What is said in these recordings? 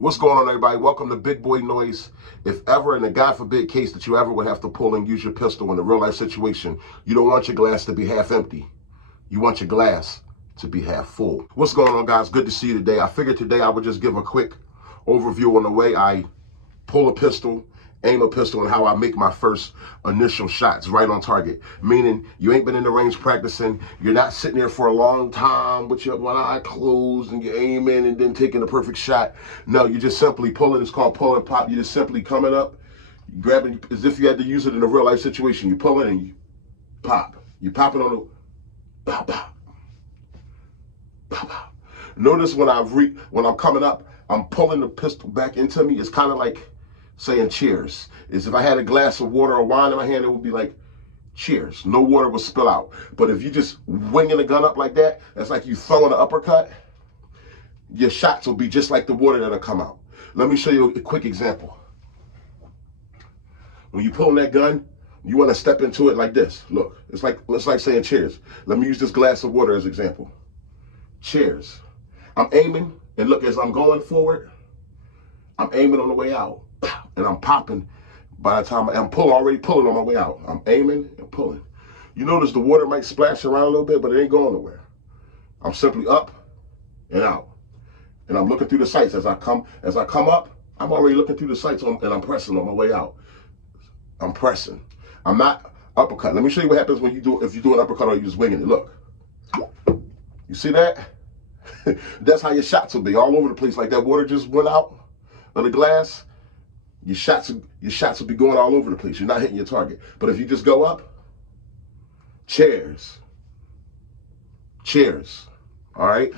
What's going on, everybody? Welcome to Big Boy Noise. If ever, in a God forbid case that you ever would have to pull and use your pistol in a real life situation, you don't want your glass to be half empty. You want your glass to be half full. What's going on, guys? Good to see you today. I figured today I would just give a quick overview on the way I pull a pistol, aim a pistol, and how I make my first initial shots right on target. Meaning you ain't been in the range practicing, you're not sitting there for a long time with your one eye closed and you're aiming and then taking the perfect shot. No, you're just simply pulling. It's called pull and pop. You're just simply coming up, grabbing as if you had to use it in a real life situation. You pull it and you pop. You pop it on the pop, pop, pop, pop. Notice when I'm coming up, I'm pulling the pistol back into me. It's kind of like saying cheers. Is if I had a glass of water or wine in my hand, it would be like cheers. No water will spill out. But if you just winging the gun up like that, that's like you throwing an uppercut. Your shots will be just like the water that'll come out. Let me show you a quick example. When you pulling that gun, you want to step into it like this. Look, it's like saying cheers. Let me use this glass of water as an example. Cheers. I'm aiming, and look, as I'm going forward, I'm aiming on the way out. And I'm popping by the time I'm already pulling on my way out. I'm aiming and pulling. You notice the water might splash around a little bit, but it ain't going nowhere. I'm simply up and out. And I'm looking through the sights as I come up, I'm already looking through the sights and I'm pressing on my way out. I'm pressing. I'm not uppercut. Let me show you what happens when if you do an uppercut or you just winging it. Look. You see that? That's how your shots will be all over the place. Like that water just went out of the glass. Your shots will be going all over the place. You're not hitting your target. But if you just go up, cheers. Cheers. All right?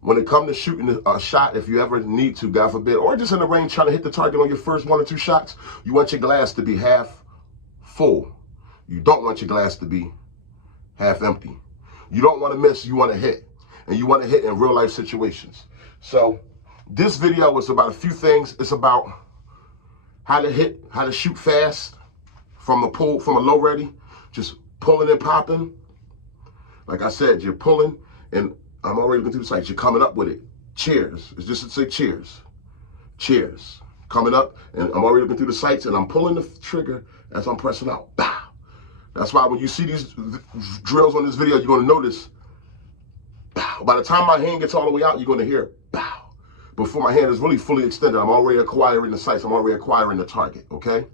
When it comes to shooting a shot, if you ever need to, God forbid, or just in the range trying to hit the target on your first 1 or 2 shots, you want your glass to be half full. You don't want your glass to be half empty. You don't want to miss, you want to hit. And you want to hit in real life situations. So this video is about a few things. It's about how to shoot fast from a low ready, just pulling and popping. Like I said, you're pulling and I'm already looking through the sights. You're coming up with it. Cheers. It's just to say cheers. Cheers. Coming up and I'm already looking through the sights and I'm pulling the trigger as I'm pressing out. Bow. That's why when you see these drills on this video, you're going to notice, bow. By the time my hand gets all the way out, you're going to hear, bow. Before my hand is really fully extended, I'm already acquiring the sights. I'm already acquiring the target, okay?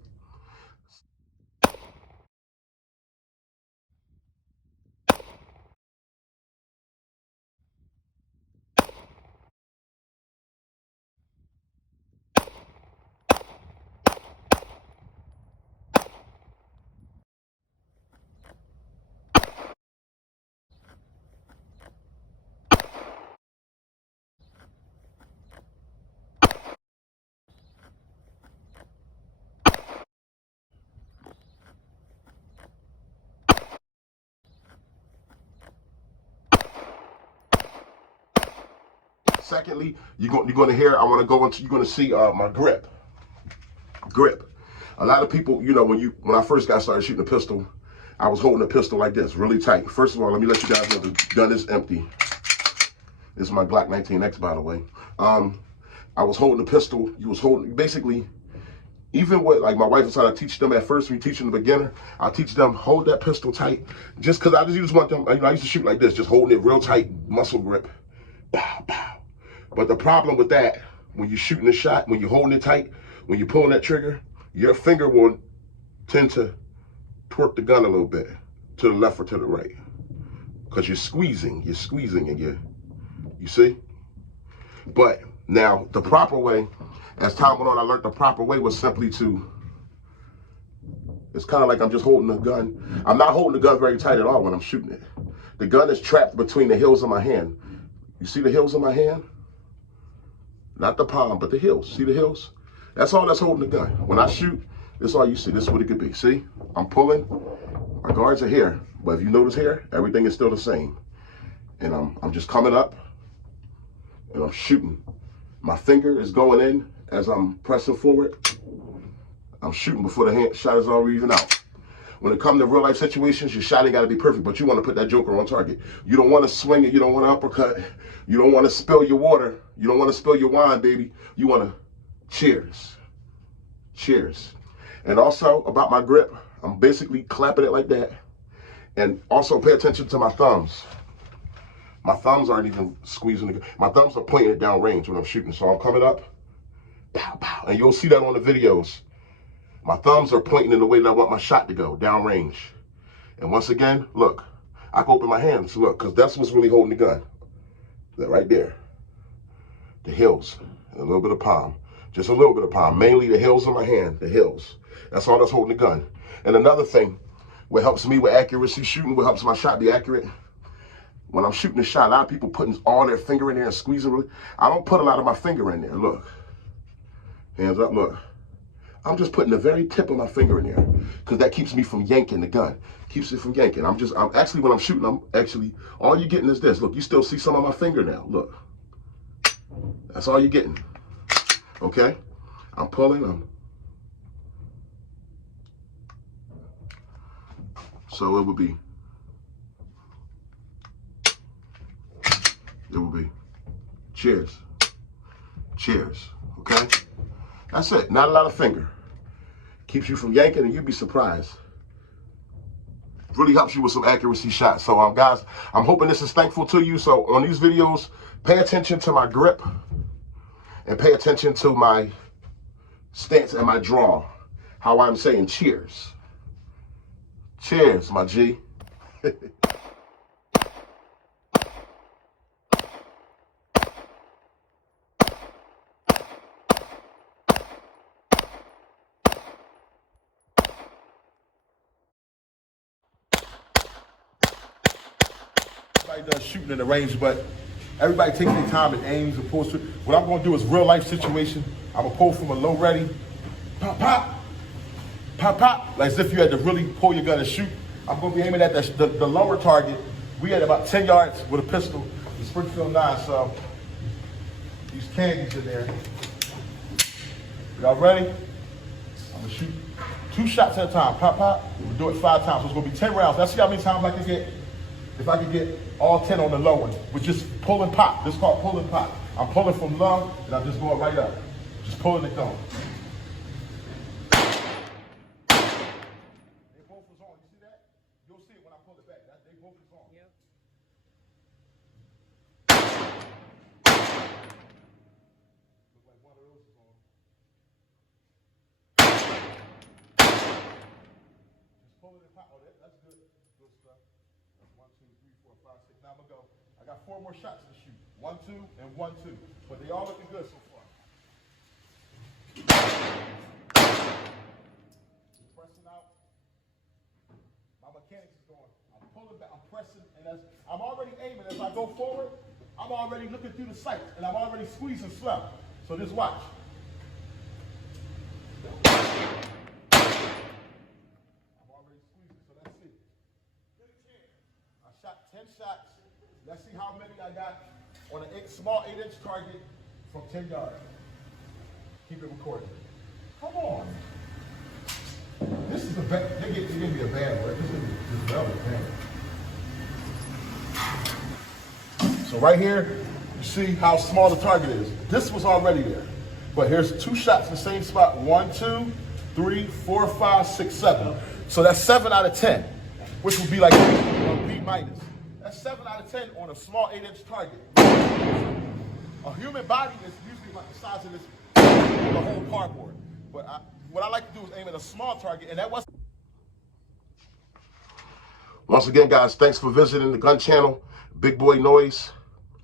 Secondly, you're going to hear, you're going to see my grip. Grip. A lot of people, you know, when I first got started shooting a pistol, I was holding a pistol like this, really tight. First of all, let me let you guys know the gun is empty. This is my Glock 19X, by the way. I was holding the pistol. You was holding, basically, even with, like my wife was trying to teach them at first, we teaching the beginner, I teach them, hold that pistol tight. Just because I just want them, you know, I used to shoot like this, just holding it real tight, muscle grip. Bow, bow. But the problem with that, when you're shooting a shot, when you're holding it tight, when you're pulling that trigger, your finger will tend to twerk the gun a little bit to the left or to the right. Because you're squeezing and you see? But now the proper way, as time went on, I learned the proper way was simply it's kind of like I'm just holding the gun. I'm not holding the gun very tight at all when I'm shooting it. The gun is trapped between the hills of my hand. You see the hills of my hand? Not the palm, but the hills. See the hills? That's all that's holding the gun. When I shoot, this is all you see. This is what it could be. See? I'm pulling. My guards are here. But if you notice here, everything is still the same. And I'm just coming up and I'm shooting. My finger is going in as I'm pressing forward. I'm shooting before the shot is already even out. when it comes to real life situations, your shot ain't got to be perfect, but you want to put that joker on target. You don't want to swing it. You don't want to uppercut. You don't want to spill your water. You don't want to spill your wine, baby. You want to cheers. Cheers. And also about my grip, I'm basically clapping it like that. And also pay attention to my thumbs. My thumbs aren't even squeezing the gun. My thumbs are pointing it down range when I'm shooting. So I'm coming up, pow, pow. And you'll see that on the videos. My thumbs are pointing in the way that I want my shot to go, down range. And once again, look, I can open my hands, look, because that's what's really holding the gun. That right there. The hills, and a little bit of palm. Just a little bit of palm, mainly the hills of my hand, the hills. That's all that's holding the gun. And another thing, what helps me with accuracy shooting, what helps my shot be accurate, when I'm shooting a shot, a lot of people putting all their finger in there and squeezing. I don't put a lot of my finger in there, look. Hands up, look. I'm just putting the very tip of my finger in there because that keeps me from yanking the gun. Keeps it from yanking. I'm actually, when I'm shooting, all you're getting is this. Look, you still see some of my finger now, look. That's all you're getting, okay? I'm pulling, so it would be cheers, cheers, okay? That's it, not a lot of finger. Keeps you from yanking and you'd be surprised. Really helps you with some accuracy shots. So guys, I'm hoping this is thankful to you. So on these videos, pay attention to my grip and pay attention to my stance and my draw. How I'm saying cheers. Cheers, my G. Everybody does shooting in the range, but everybody takes their time and aims and pulls. What I'm going to do is real life situation. I'm going to pull from a low ready. Pop, pop. Pop, pop. Like as if you had to really pull your gun and shoot. I'm going to be aiming at the lower target. We had about 10 yards with a pistol, the Springfield 9. So these candies in there. Y'all ready? I'm going to shoot 2 shots at a time. Pop, pop. We'll do it 5 times. So it's going to be 10 rounds. Let's see how many times I can get. If I can get all 10 on the low one, with just pull and pop. This is called pull and pop. I'm pulling from low, and I'm just going right up. Just pulling it down. They both was on. You see that? You'll see it when I pull it back. They both was on. Yep. Look like one of those is on. Just pull it and pop. Oh, that's good. Good stuff. 1, 2, 3, 4, 5, 6. Now I'm gonna go. I got 4 more shots to shoot. 1, 2, and 1, 2. But they all looking good so far. Pressing out. My mechanics is going. I'm pulling back. I'm pressing, and I'm already aiming. As I go forward, I'm already looking through the sights, and I'm already squeezing slow. So just watch. I'm already squeezing. So let's see. I shot 10 shots. Let's see how many I got on a small 8-inch target from 10 yards. Keep it recording. Come on. This is a bad, they give me a bad word. This is velvet bad. So right here, you see how small the target is. This was already there. But here's 2 shots in the same spot. 1, 2, 3, 4, 5, 6, 7. So that's 7 out of 10, which would be like a B minus. That's 7 out of 10 on a small 8-inch target. A human body is usually like the size of this, the whole cardboard. But what I like to do is aim at a small target, and that was. Once again, guys, thanks for visiting the gun channel, BigBoysNoise.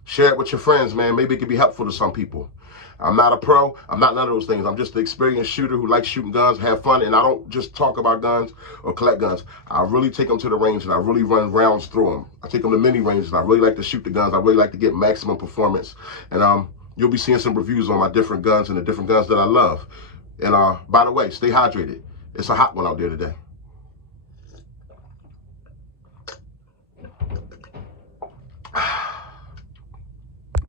Share it with your friends, man. Maybe it could be helpful to some people. I'm not a pro. I'm not none of those things. I'm just an experienced shooter who likes shooting guns, have fun, and I don't just talk about guns or collect guns. I really take them to the range, and I really run rounds through them. I take them to many ranges, and I really like to shoot the guns. I really like to get maximum performance. And you'll be seeing some reviews on my different guns and the different guns that I love. And by the way, stay hydrated. It's a hot one out there today.